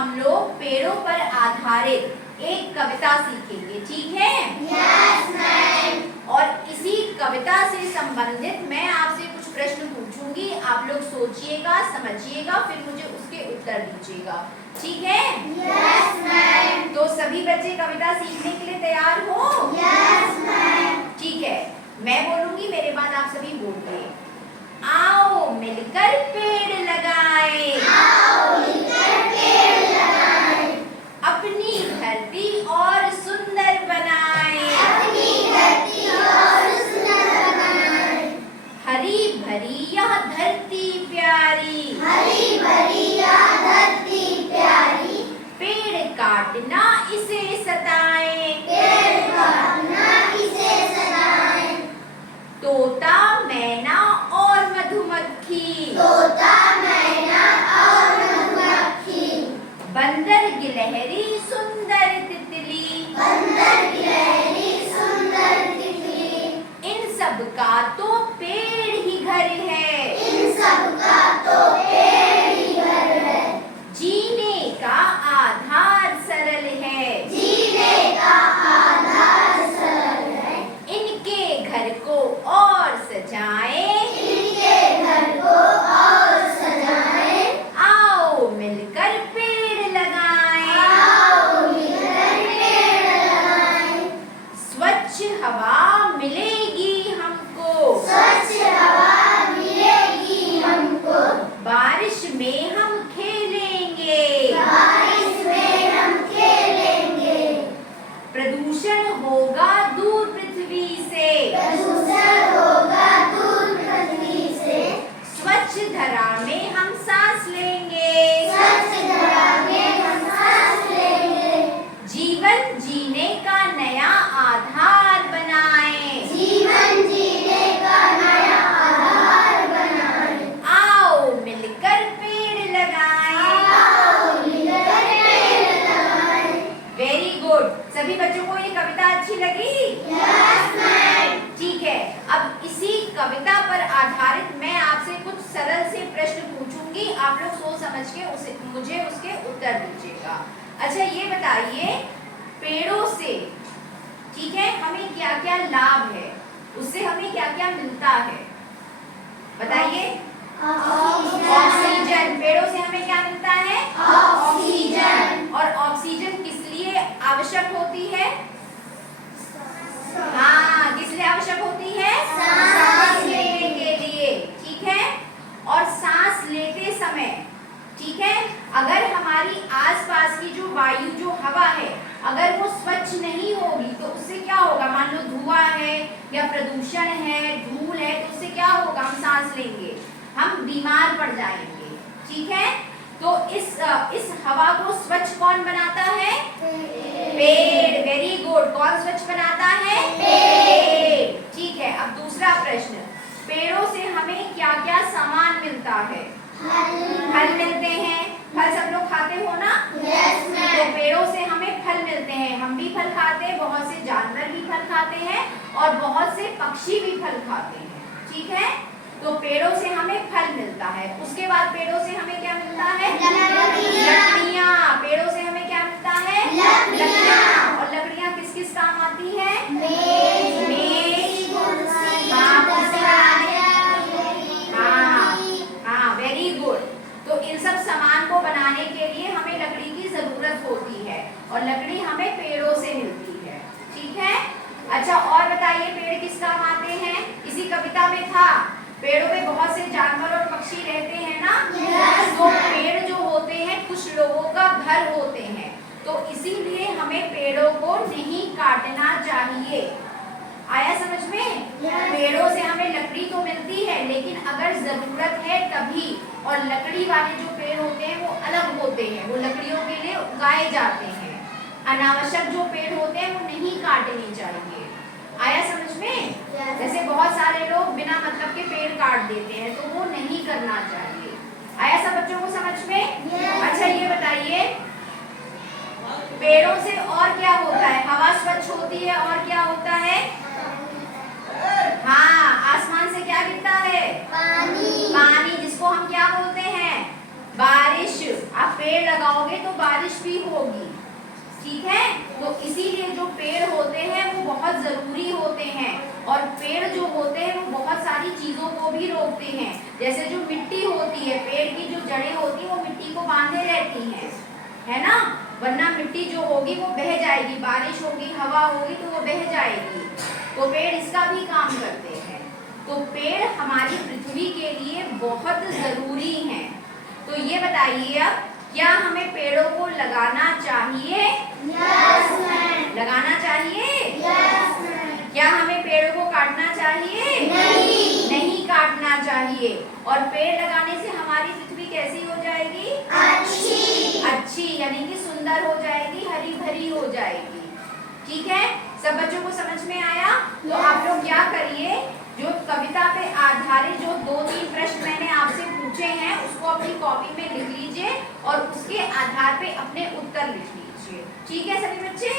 हम लोग पेड़ों पर आधारित एक कविता सीखेंगे, ठीक है? Yes ma'am. और इसी कविता से संबंधित मैं आपसे कुछ प्रश्न पूछूंगी, आप लोग सोचिएगा, समझिएगा, फिर मुझे उसके उत्तर दीजिएगा, ठीक है? Yes ma'am. तो सभी बच्चे कविता सीखने के लिए तैयार हो? Yes ma'am. ठीक है, मैं बोलूंगी, मेरे बाद आप सभी बोलिए। आओ मिलकर पेड़ लगाएं, आओ मिलकर पेड़ लगाएं, अपनी धरती और सुंदर बनाएं, अपनी धरती और सुंदर बनाएं, हरी भरी यह धरती प्यारी, हरी भरी यह धरती प्यारी, पेड़ काटना इसे सताएं, पेड़ काटना इसे सताएं, तोता मैना और मधुमक्खी, तोता मैना और मधुमक्खी, बंदर गिलहरी सुंदर तितली, बंदर गिलहरी सुंदर तितली, इन सब का तो पेड़ ही घर है, इन सब का तो पेड़ ही घर है, जीने का आधार सरल है, जीने का आधार सरल है, इनके घर को और सजाएं, इनके घर को और सजाएं, आओ मिलकर पेड़ लगाएं, आओ मिलकर पेड़ लगाएं, स्वच्छ हवा मिलेगी हमको, स्वच्छ हवा मिलेगी हमको, बारिश में हम खेलेंगे, बारिश में हम खेलेंगे, प्रदूषण होगा दूर पृथ्वी से, प्रदूषण होगा दूर पृथ्वी से, स्वच्छ धरा में हम सांस लेंगे, स्वच्छ धरा में हम सांस लेंगे, जीवन जीने का नया आधार बनाएं, जीवन जीने का नया आधार बनाएं, आओ मिलकर पेड़ लगाएं। आओ मिलकर पेड़ लगाएं। वेरी गुड, सभी बच्चों को ये कविता अच्छी लगी? Yes ma'am. ठीक है, अब इसी कविता पर आधारित मैं आपसे कुछ सरल से प्रश्न पूछूंगी, आप लोग सोच समझ के मुझे उसके उत्तर दीजिएगा। अच्छा ये बताइए, पेड़ों से, ठीक है, हमें क्या क्या लाभ है, उससे हमें क्या क्या मिलता है, बताइए। ऑक्सीजन, पेड़ों से हमें क्या मिलता है? ऑक्सीजन। और ऑक्सीजन किस लिए आवश्यक होती है? हाँ, किस लिए आवश्यक होती है? सांस लेने के लिए, ठीक है। और सांस लेते समय, ठीक है, अगर हमारी आसपास की जो वायु, जो हवा है, अगर वो स्वच्छ नहीं होगी तो उससे क्या होगा? मान लो धुआं है या प्रदूषण है, धूल है, तो उससे क्या होगा? हम सांस लेंगे, हम बीमार पड़ जाएंगे, ठीक है। तो इस हवा को स्वच्छ कौन बनाता है? पेड़। वेरी गुड, कौन स्वच्छ बनाता है? पेड़। ठीक है, अब दूसरा प्रश्न, पेड़ों से हमें क्या क्या सामान मिलता है? फल मिलते हैं, फल सब लोग खाते हो ना? यस तो मैम। पेड़ों से हमें फल मिलते हैं, हम भी फल खाते हैं, बहुत से जानवर भी फल खाते हैं और बहुत से पक्षी भी फल खाते हैं, ठीक है। तो पेड़ों से हमें फल मिलता है। उसके बाद पेड़ों से हमें क्या मिलता है? लकड़ियाँ। पेड़ों से हमें क्या मिलता है? लकड़ियाँ। और लकड़ियाँ किस किस काम आती है? मेज, हाँ, कुर्सी बनाने, हाँ, वेरी गुड। तो इन सब सामान को बनाने के लिए हमें लकड़ी की जरूरत होती है और लकड़ी हमें पेड़ों से मिलती है, ठीक है। अच्छा और बताइए, पेड़ किस काम आते हैं? इसी कविता में था, पेड़ों में बहुत से जानवर और पक्षी रहते हैं ना? Yes, तो पेड़ जो होते हैं कुछ लोगों का घर होते हैं, तो इसीलिए हमें पेड़ों को नहीं काटना चाहिए। आया समझ में? Yes. पेड़ों से हमें लकड़ी तो मिलती है, लेकिन अगर जरूरत है तभी। और लकड़ी वाले जो पेड़ होते हैं वो अलग होते हैं, वो लकड़ियों के लिए उगाए जाते हैं। अनावश्यक जो पेड़ होते हैं वो नहीं काटने चाहिए। आया समझ में? Yes. जैसे बहुत सारे लोग बिना मतलब के पेड़ काट देते हैं, तो वो नहीं करना चाहिए। आया सब बच्चों को समझ में? Yes. अच्छा ये बताइए, पेड़ों से और क्या होता है? हवा स्वच्छ होती है और क्या होता है? हाँ, आसमान से क्या गिरता है? पानी। पानी, जिसको हम क्या बोलते हैं? बारिश। आप पेड़ लगाओगे तो बारिश भी होगी, ठीक है। तो इसीलिए जो पेड़ होते हैं वो बहुत जरूरी होते हैं, और पेड़ जो होते हैं वो बहुत सारी चीजों को भी रोकते हैं। जैसे जो मिट्टी होती है, पेड़ की जो जड़ें होती हैं वो मिट्टी को बांधे रहती हैं, है ना, वरना मिट्टी जो होगी वो बह जाएगी, बारिश होगी, हवा होगी तो वो बह जाएगी। तो पेड़ इसका भी काम करते हैं। तो पेड़ हमारी पृथ्वी के लिए बहुत जरूरी हैं। तो ये बताइए अब, क्या हमें पेड़ों को लगाना चाहिए? Yes ma'am. लगाना चाहिए? Yes ma'am. क्या हमें पेड़ों को काटना चाहिए? नहीं। नहीं काटना चाहिए। और पेड़ लगाने से हमारी पृथ्वी कैसी हो जाएगी? अच्छी। अच्छी, यानी कि सुंदर हो जाएगी, हरी भरी हो जाएगी, ठीक है। सब बच्चों को समझ में आया? तो आप लोग क्या करिए, जो कविता पे आधारित जो 2-3 प्रश्न मैंने आपसे पूछे हैं उसको अपनी कॉपी में लिख लीजिए और उसके आधार पे अपने उत्तर लिख लीजिए, ठीक है सभी बच्चे?